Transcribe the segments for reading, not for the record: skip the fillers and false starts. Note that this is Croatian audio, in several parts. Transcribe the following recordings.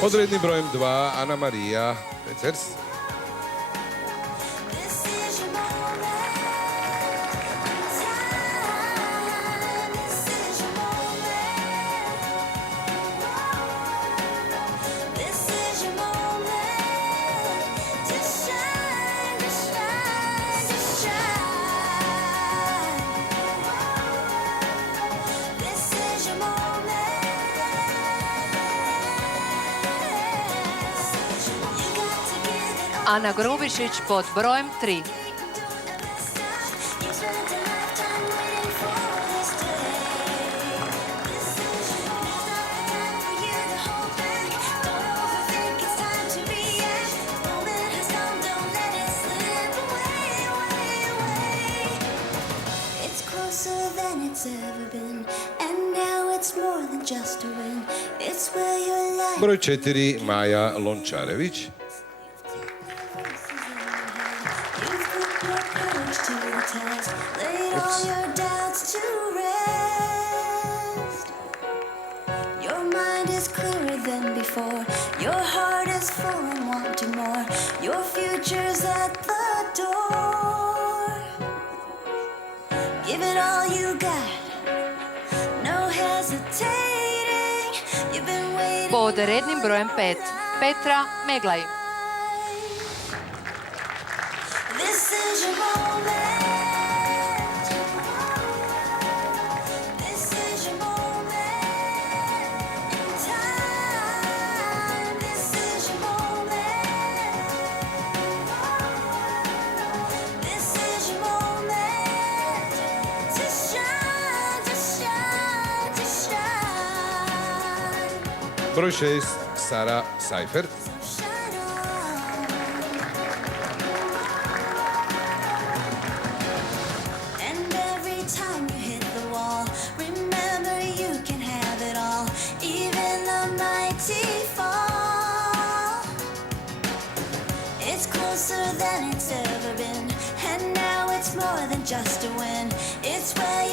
Pod rednim brojem 2 Ana Marija Peters. Ana Grubišić pod brojem 3. Broj 4 Maja Lončarević. Pod rednim brojem 5 Petra Meglaj. Broj 6 Sara Seifert.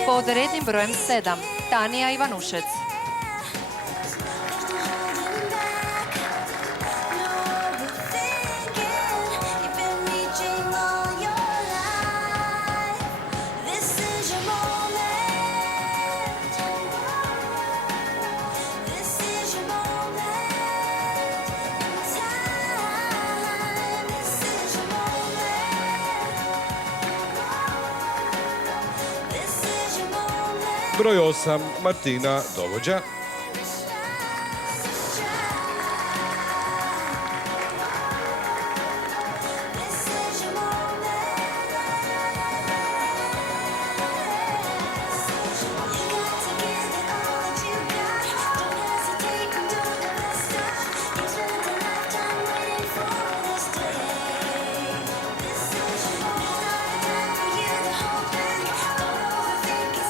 Pod rednim brojem 7 Tanija Ivanušec. Broj 8 Martina Dovođa.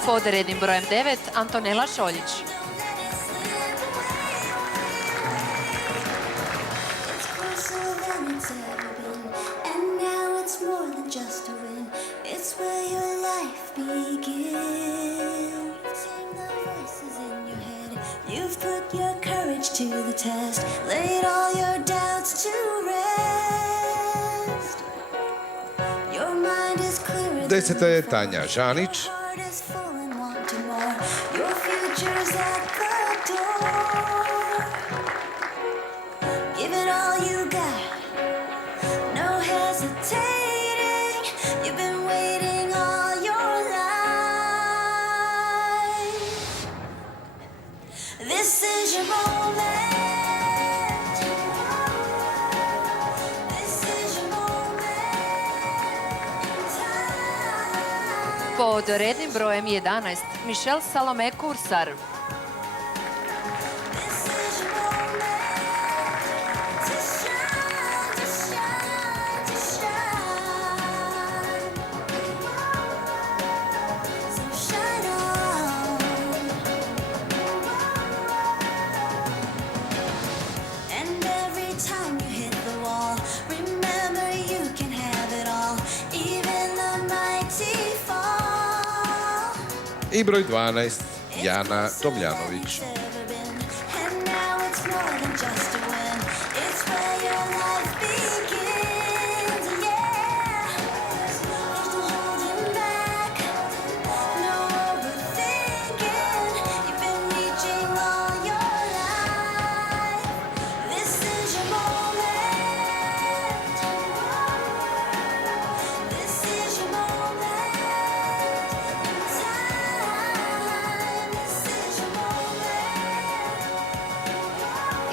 Pod rednim brojem 9 Antonela Šoljić. Deseta je Tanja Žanić. Pod rednim brojem 11 Michelle Salome Kursar. I broj 12 Jana Tomljanović. And now it's more than just a win.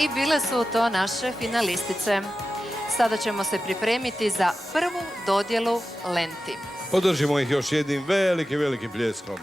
I bile su to naše finalistice. Sada ćemo se pripremiti za prvu dodjelu lenti. Podržimo ih još jednim velikim pljeskom.